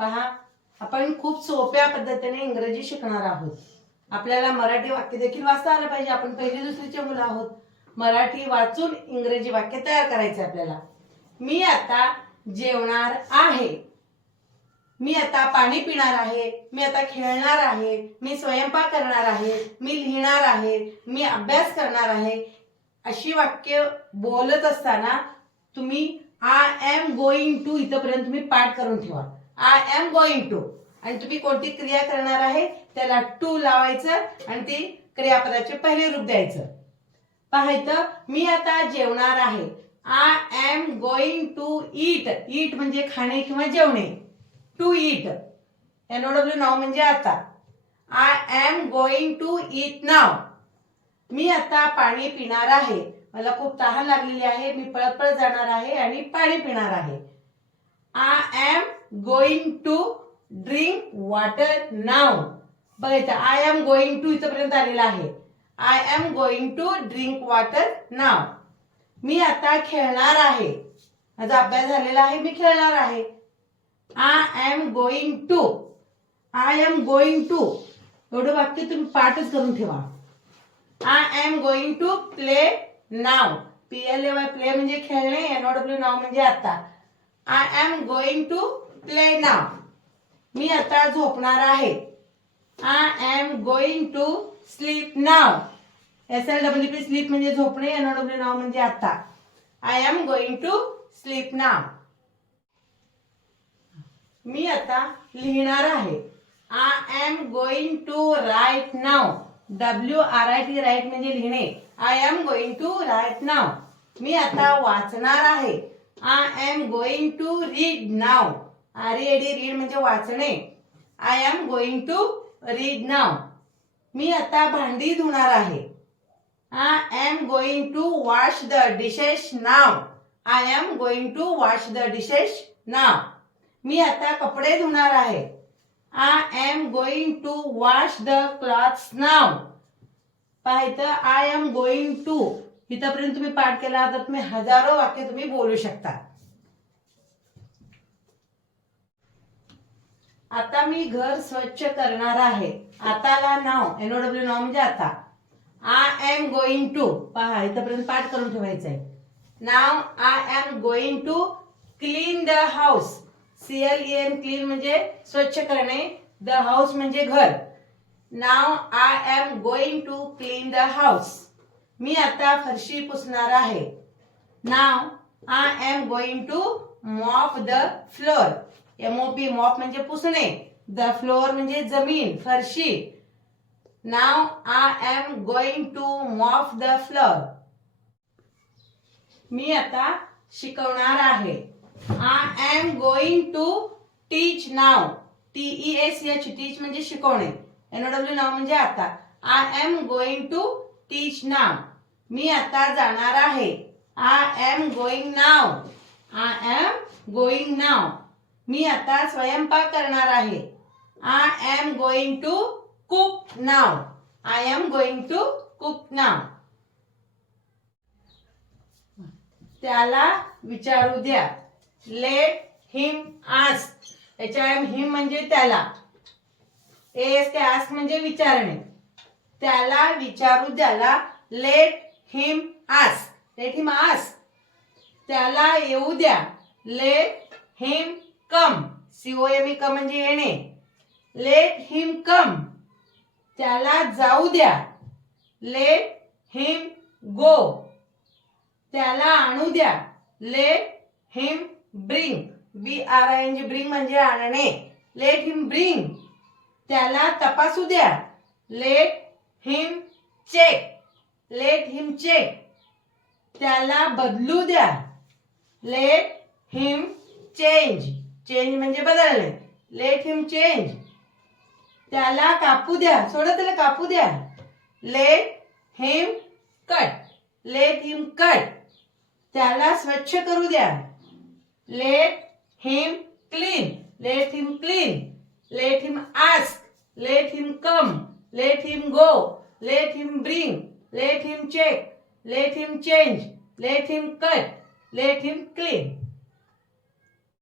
पहा आपण खूप सोप्या पद्धतीने इंग्रजी शिकणार आहोत. आपल्याला मराठी वाक्य देखील वाचता आलं पाहिजे. आपण पहिली दुसरीचे मुलं आहोत. मराठी वाचून इंग्रजी वाक्य तयार करायचे आपल्याला. मी आता जेवणार आहे. मी आता पाणी पिणार आहे. मी आता खेळणार आहे. मी स्वयंपाक करणार आहे. मी लिहिणार आहे. मी अभ्यास करणार आहे. अशी वाक्य बोलत असताना तुम्ही आय एम गोइंग टू इथपर्यंत तुम्ही पाठ करून ठेवा. आय एम गोइंग टू आणि तुम्ही कोणती क्रिया करणार आहे? त्याला टू लावायचं आणि ते क्रियापदाचे पहिले रूप द्यायचं. पाहायचं मी आता जेवणार आहे. I am going to eat eat म्हणजे खाणे किंवा जेवणे. To eat N O W now म्हणजे आता. I am going to eat now मी आता पाणी पिणार आहे. मला खूप तहान लागलेली आहे. मी पळपळ जाणार आहे आणि पाणी पिणार आहे. I am going to drink water now बघायचं आय एम गोइंग टू इथपर्यंत आलेला आहे. I am going to drink water now मी आता खेळणार आहे. माझा अभ्यास झालेला आहे मी खेळणार आहे. I am going to I am going to एवढं वाक्य तुम्ही पाठच करून ठेवा. I am going to play now P L A Y play म्हणजे खेळणे एन ओ डब्ल्यू नाव म्हणजे आता. I am going to play now मी आता झोपणार आहे. I am going to sleep now S L W P sleep म्हणजे झोपणे N O W now म्हणजे आता. I am going to sleep now मी आता लिहिणार आहे. I am going to write now W R I T write म्हणजे लिहिणे. I am going to write now मी आता वाचणार आहे. I am going to read now R A D read म्हणजे वाचणे. I am going to read now मी आता भांडी धुणार आहे. I am going to wash the dishes now I am going to wash the dishes now मी आता कपडे धुणार आहे. I am going to wash the clothes now पाहिजे आय एम गोइंग टू इथपर्यंत तुम्ही पाठ केला तर तुम्ही हजारो वाक्य तुम्ही बोलू शकता. आता मी घर स्वच्छ करणार आहे. आताला नाव एनओडब्ल्यू नाव म्हणजे आता. आय एम गोइंग टू पहा इथपर्यंत पाठ करून ठेवायचं आहे now I am going to clean the house C L N clean म्हणजे स्वच्छ करणे. द हाऊस म्हणजे घर. Now I am going to clean the house मी आता फरशी पुसणार आहे. Now I am going to mop the floor M O P mop म्हणजे पुसणे. द फ्लोअर म्हणजे जमीन फरशी. Now I am going to mop the floor मी आता शिकवणार आहे. I am going to teach now T E S H teach म्हणजे शिकवणे. एनओडब्ल्यू नाव म्हणजे आता. I am going to teach now मी आता जाणार आहे. I am going now I am going now मी आता स्वयंपाक करणार आहे. I am going to cook now I am going to cook now त्याला विचारू द्या. लेट हिम आस्क याच्या हिम म्हणजे त्याला. एस ते आस्क म्हणजे विचारणे. त्याला विचारू द्याला. Let him ask let him ask त्याला येऊ द्या. Let him come. सीओएमई कम म्हणजे येणे. लेट हिम कम त्याला जाऊ द्या. लेट हिम गो त्याला आणू द्या. Let him bring B R I N G bring म्हणजे आणणे. लेट हिम ब्रिंग त्याला तपासू द्या. Let him check let him check त्याला बदलू द्या. लेट हिम चेंज चेंज म्हणजे बदलणे लेट हिम चेंज त्याला कापू द्या सोडा त्याला कापू द्या let him cut let him cut त्याला स्वच्छ करू द्या let him clean let him clean let him ask let him come let him go let him bring let him check let him change let him cut let him clean